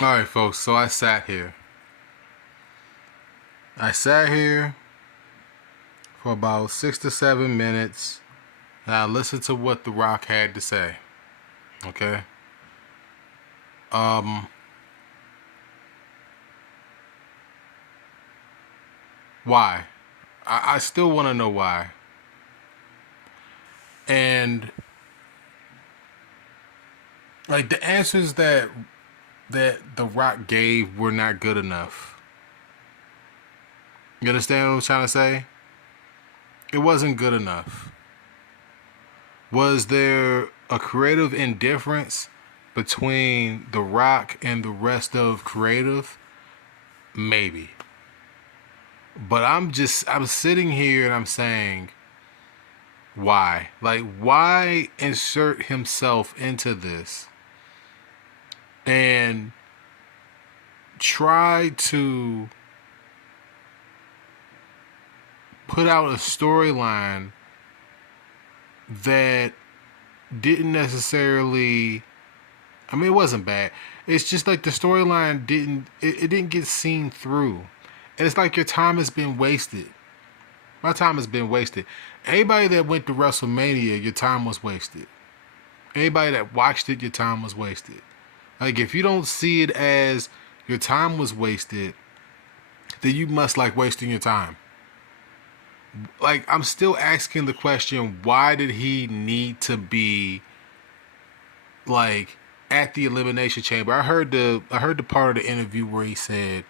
All right, folks. So I sat here. I sat here for about 6 to 7 minutes, and I listened to what The Rock had to say. Okay. Um. Why? I still want to know why. And like the answers that The Rock gave were not good enough. You understand what I'm trying to say? It wasn't good enough. Was there a creative indifference between The Rock and the rest of creative? Maybe. But I'm sitting here and I'm saying, why? Like, why insert himself into this and try to put out a storyline that didn't necessarily, I mean, it wasn't bad. It's just like the storyline it didn't get seen through. And it's like your time has been wasted. My time has been wasted. Anybody that went to WrestleMania, your time was wasted. Anybody that watched it, your time was wasted. Like, if you don't see it as your time was wasted, then you must like wasting your time. Like, I'm still asking the question, why did he need to be like at the elimination chamber? I heard the part of the interview where he said,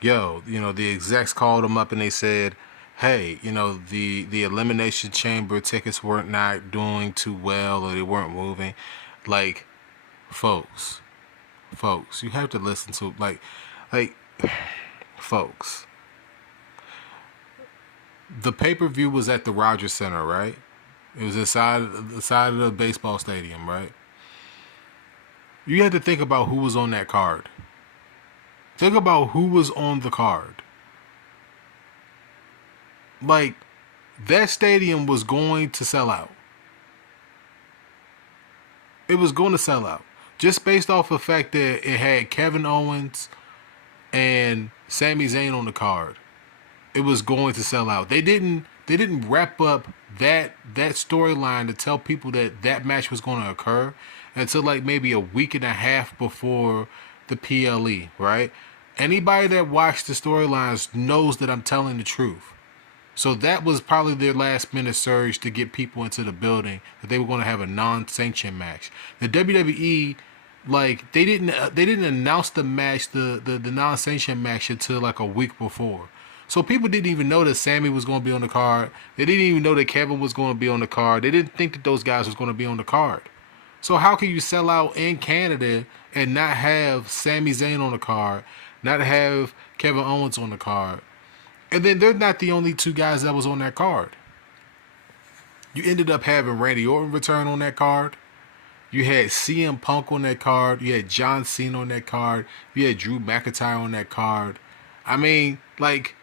yo, the execs called him up and they said, hey, the elimination chamber tickets weren't not doing too well, or they weren't moving. Like, folks, you have to listen to like folks. The pay-per-view was at the Rogers Center, right? It was inside the side of the baseball stadium, right? You had to think about who was on that card. Think about who was on the card. Like, that stadium was going to sell out. It was going to sell out. Just based off the fact that it had Kevin Owens and Sami Zayn on the card. It was going to sell out. They didn't wrap up that storyline to tell people that match was going to occur until like maybe a week and a half before the PLE, right? Anybody that watched the storylines knows that I'm telling the truth. So that was probably their last minute surge to get people into the building that they were going to have a non-sanctioned match. The WWE, like, they didn't announce the match, the non-sanctioned match, until like a week before. So people didn't even know that Sammy was going to be on the card. They didn't even know that Kevin was going to be on the card. They didn't think that those guys was going to be on the card. So how can you sell out in Canada and not have Sami Zayn on the card, not have Kevin Owens on the card? And then they're not the only two guys that was on that card. You ended up having Randy Orton return on that card. You had CM Punk on that card. You had John Cena on that card. You had Drew McIntyre on that card. I mean, like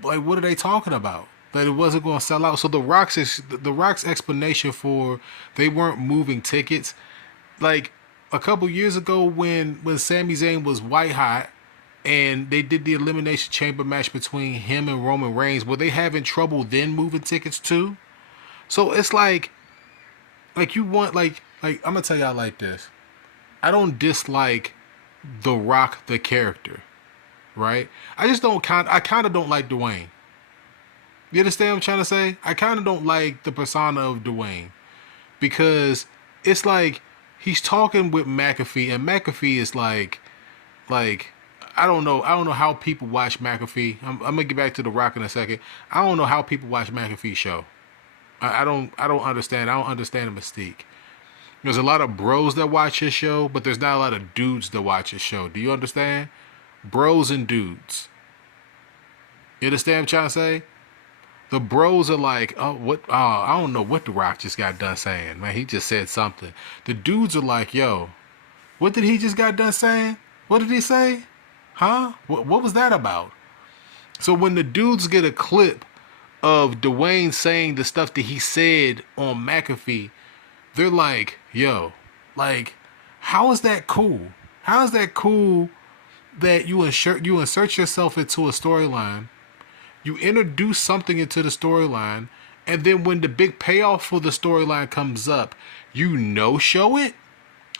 what are they talking about? That it wasn't going to sell out. So the Rock's explanation for they weren't moving tickets, like a couple years ago when Sami Zayn was white hot and they did the elimination chamber match between him and Roman Reigns, were they having trouble then moving tickets too? So it's like you want like I'm gonna tell y'all like this. I don't dislike The Rock the character, right? I kind of don't like Dwayne. You understand what I'm trying to say? I kind of don't like the persona of Dwayne because it's like he's talking with McAfee, and McAfee is like I don't know how people watch McAfee. I'm gonna get back to The Rock in a second. I don't know how people watch McAfee's show. I don't understand. I don't understand the mystique. There's a lot of bros that watch his show, but there's not a lot of dudes that watch his show. Do you understand? Bros and dudes. You understand what I'm trying to say? The bros are like, oh, what? Oh, I don't know what The Rock just got done saying. Man, he just said something. The dudes are like, yo, what did he just got done saying? What did he say? Huh? What was that about? So when the dudes get a clip of Dwayne saying the stuff that he said on McAfee, they're like, yo, like, how is that cool? How is that cool that you insert yourself into a storyline, you introduce something into the storyline, and then when the big payoff for the storyline comes up, you no show it?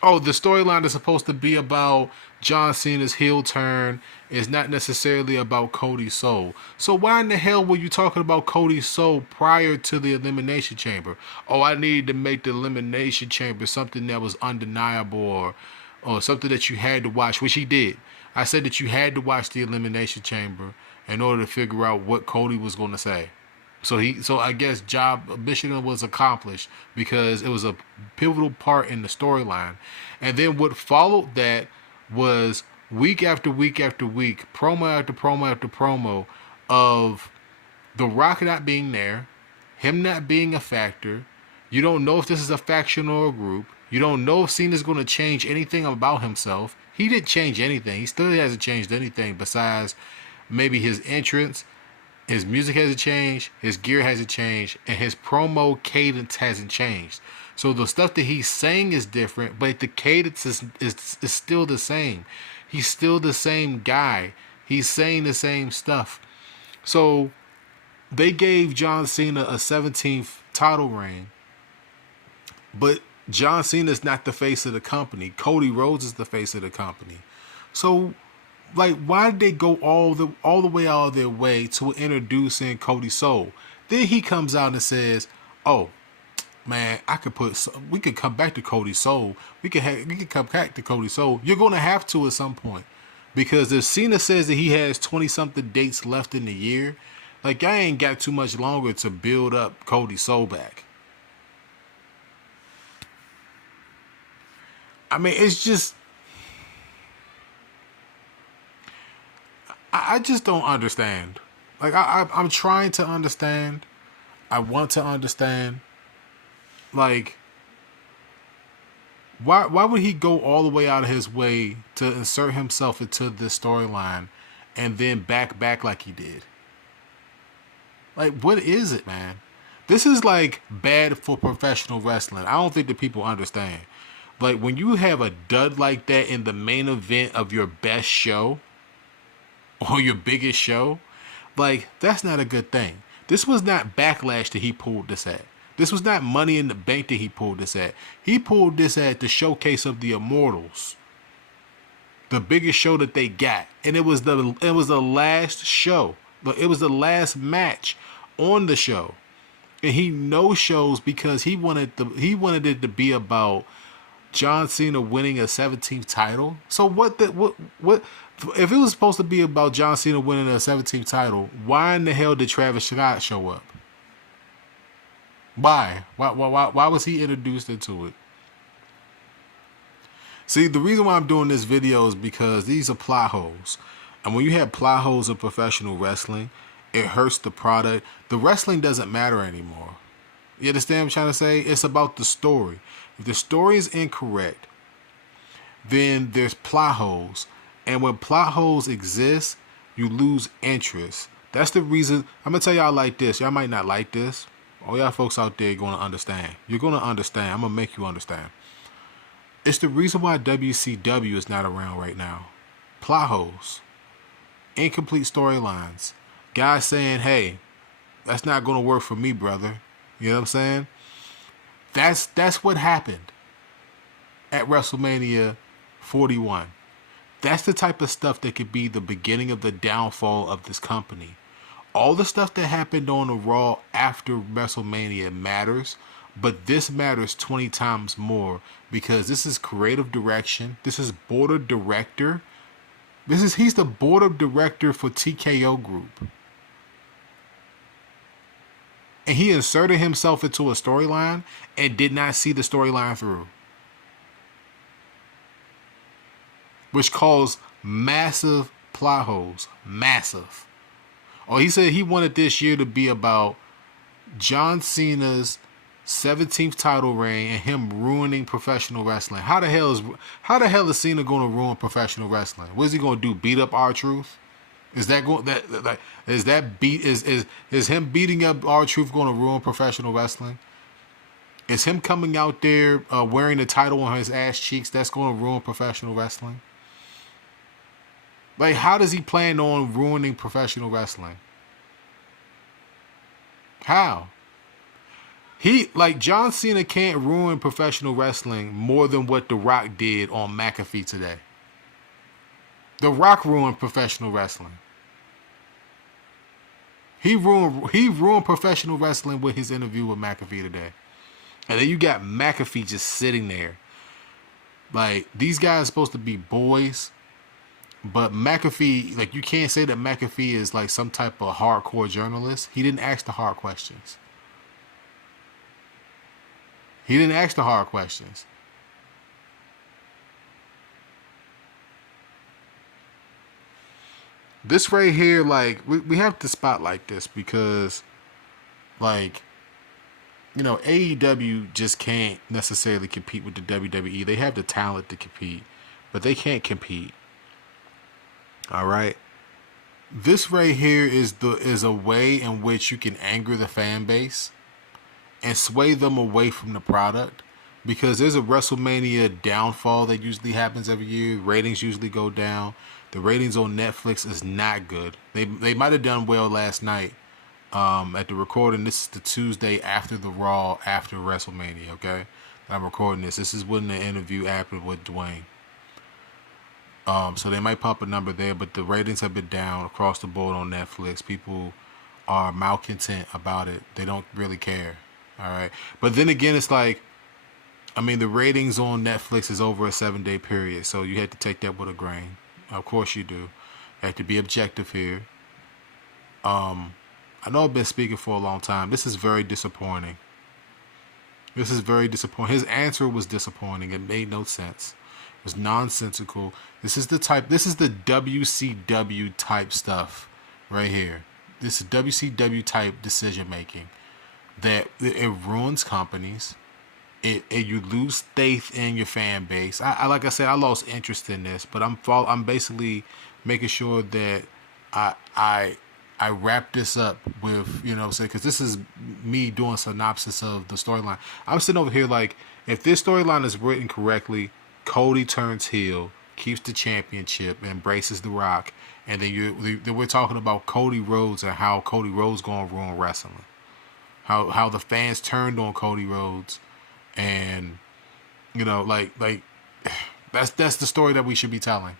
Oh, the storyline is supposed to be about John Cena's heel turn. It's not necessarily about Cody's soul. So why in the hell were you talking about Cody's soul prior to the Elimination Chamber? Oh, I needed to make the Elimination Chamber something that was undeniable, or something that you had to watch, which he did. I said that you had to watch the Elimination Chamber in order to figure out what Cody was going to say. So I guess job mission was accomplished because it was a pivotal part in the storyline. And then what followed that was week after week after week, promo after promo after promo of The Rock not being there, him not being a factor. You don't know if this is a faction or a group. You don't know if Cena's going to change anything about himself. He didn't change anything. He still hasn't changed anything besides maybe his entrance. His music hasn't changed, his gear hasn't changed, and his promo cadence hasn't changed. So the stuff that he's saying is different, but the cadence is still the same. He's still the same guy. He's saying the same stuff. So they gave John Cena a 17th title reign, but John Cena's not the face of the company. Cody Rhodes is the face of the company. So like, why did they go all the way out of their way to introducing Cody Soul? Then he comes out and says, "Oh, man, we could come back to Cody Soul. We could come back to Cody Soul. You're gonna have to at some point, because if Cena says that he has 20-something dates left in the year, like I ain't got too much longer to build up Cody Soul back." I mean, it's just. I just don't understand. Like I'm trying to understand. I want to understand. Like, why would he go all the way out of his way to insert himself into this storyline, and then back like he did? Like, what is it, man? This is like bad for professional wrestling. I don't think that people understand. Like, when you have a dud like that in the main event of your best show, or your biggest show, like, that's not a good thing. This was not Backlash that he pulled this at. This was not Money in the Bank that he pulled this at. He pulled this at the showcase of the Immortals, the biggest show that they got, and it was the last show. It was the last match on the show, and he no shows because he wanted it to be about John Cena winning a 17th title. So what if it was supposed to be about John Cena winning a 17th title, why in the hell did Travis Scott show up? Why? Why was he introduced into it? See, the reason why I'm doing this video is because these are plot holes. And when you have plot holes in professional wrestling, it hurts the product. The wrestling doesn't matter anymore. You understand what I'm trying to say? It's about the story. If the story is incorrect, then there's plot holes. And when plot holes exist, you lose interest. That's the reason. I'm going to tell y'all like this. Y'all might not like this. All y'all folks out there are going to understand. You're going to understand. I'm going to make you understand. It's the reason why WCW is not around right now. Plot holes. Incomplete storylines. Guys saying, hey, that's not going to work for me, brother. You know what I'm saying? That's what happened at WrestleMania 41. That's the type of stuff that could be the beginning of the downfall of this company. All the stuff that happened on the Raw after WrestleMania matters, but this matters 20 times more because this is creative direction. This is board of director. He's the board of director for TKO Group. And he inserted himself into a storyline and did not see the storyline through, which caused massive plot holes. Massive. Oh, he said he wanted this year to be about John Cena's 17th title reign and him ruining professional wrestling. How the hell is Cena going to ruin professional wrestling? What is he going to do? Beat up R-Truth? Is him beating up R-Truth going to ruin professional wrestling? Is him coming out there wearing the title on his ass cheeks that's going to ruin professional wrestling? Like, how does he plan on ruining professional wrestling? How? He, like, John Cena can't ruin professional wrestling more than what The Rock did on McAfee today. The Rock ruined professional wrestling. He ruined professional wrestling with his interview with McAfee today. And then you got McAfee just sitting there. Like, these guys are supposed to be boys, but McAfee, like, you can't say that McAfee is like some type of hardcore journalist. He didn't ask the hard questions. He didn't ask the hard questions. This right here, like, we have to spotlight this because, like, AEW just can't necessarily compete with the WWE. They have the talent to compete, but they can't compete. All right. This right here is a way in which you can anger the fan base and sway them away from the product, because there's a WrestleMania downfall that usually happens every year. Ratings usually go down. The ratings on Netflix is not good. They might have done well last night. At the recording, this is the Tuesday after the Raw after WrestleMania. Okay, I'm recording this. This is when the interview happened with Dwayne. So they might pump a number there, but the ratings have been down across the board on Netflix. People are malcontent about it. They don't really care. All right. But then again, it's like, I mean, the ratings on Netflix is over a 7-day period. So you have to take that with a grain. Of course you do. You have to be objective here. I know I've been speaking for a long time. This is very disappointing. This is very disappointing. His answer was disappointing. It made no sense. It was nonsensical. This is the WCW type stuff right here. This is WCW type decision making that it ruins companies. You lose faith in your fan base. I like I said, I lost interest in this, but I'm basically making sure that I wrap this up with, because this is me doing synopsis of the storyline. I'm sitting over here like, if this storyline is written correctly, Cody turns heel, keeps the championship, embraces The Rock, and then we're talking about Cody Rhodes and how Cody Rhodes gonna ruin wrestling. How the fans turned on Cody Rhodes, and like that's the story that we should be telling.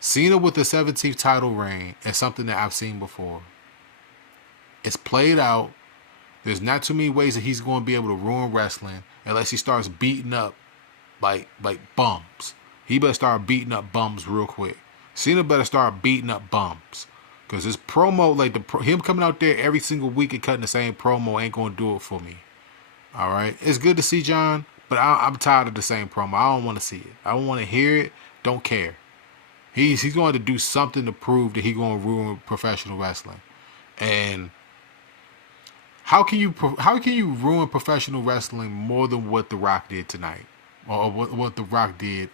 Cena with the 17th title reign is something that I've seen before. It's played out. There's not too many ways that he's going to be able to ruin wrestling unless he starts beating up like bums. He better start beating up bums real quick. Cena better start beating up bums. Because his promo, like him coming out there every single week and cutting the same promo ain't going to do it for me. All right? It's good to see John, but I'm tired of the same promo. I don't want to see it. I don't want to hear it. Don't care. He's going to do something to prove that he's going to ruin professional wrestling. And how can you ruin professional wrestling more than what The Rock did tonight, or what The Rock did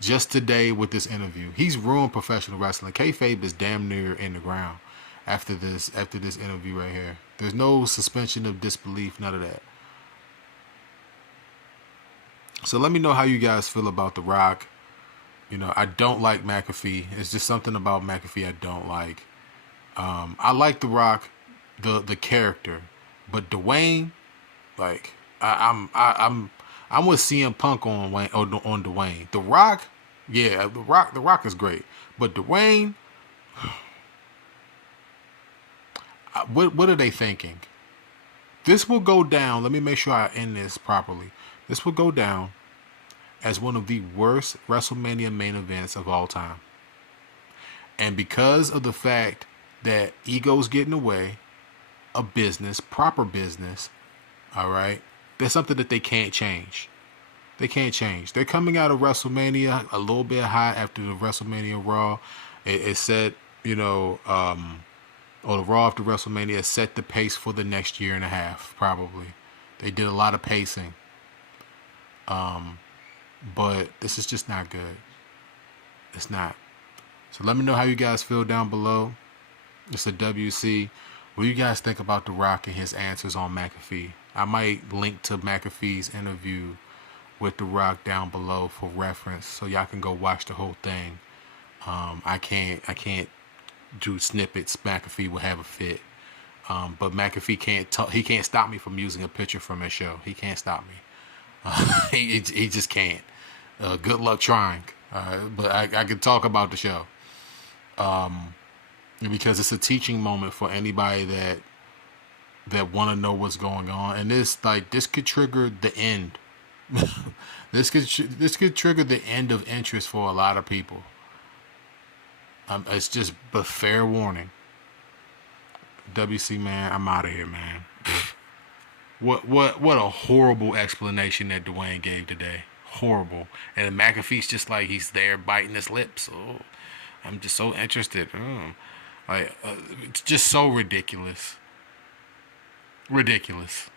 just today with this interview? He's ruined professional wrestling. Kayfabe is damn near in the ground after this interview right here. There's no suspension of disbelief, none of that. So let me know how you guys feel about The Rock. I don't like McAfee. It's just something about McAfee I don't like. I like The Rock, the character, but Dwayne, like I'm with CM Punk on Dwayne. The Rock, yeah, The Rock is great, but Dwayne, what are they thinking? This will go down. Let me make sure I end this properly. This will go down as one of the worst WrestleMania main events of all time. And because of the fact that ego's getting away, a business, proper business, all right, there's something that they can't change. They can't change. They're coming out of WrestleMania a little bit hot after the WrestleMania Raw. It said, or the Raw after WrestleMania set the pace for the next year and a half, probably. They did a lot of pacing. But this is just not good. It's not. So let me know how you guys feel down below. It's a WC. What do you guys think about The Rock and his answers on McAfee? I might link to McAfee's interview with The Rock down below for reference, so y'all can go watch the whole thing. I can't do snippets. McAfee will have a fit. But McAfee he can't stop me from using a picture from his show. He can't stop me. He just can't. Good luck trying. But I can talk about the show. Because it's a teaching moment for anybody that want to know what's going on. And this could trigger the end. this could trigger the end of interest for a lot of people. It's just but fair warning. WC, man, I'm out of here, man. What a horrible explanation that Dwayne gave today. Horrible. And McAfee's just like he's there biting his lips. Oh, I'm just so interested. It's just so ridiculous. Ridiculous.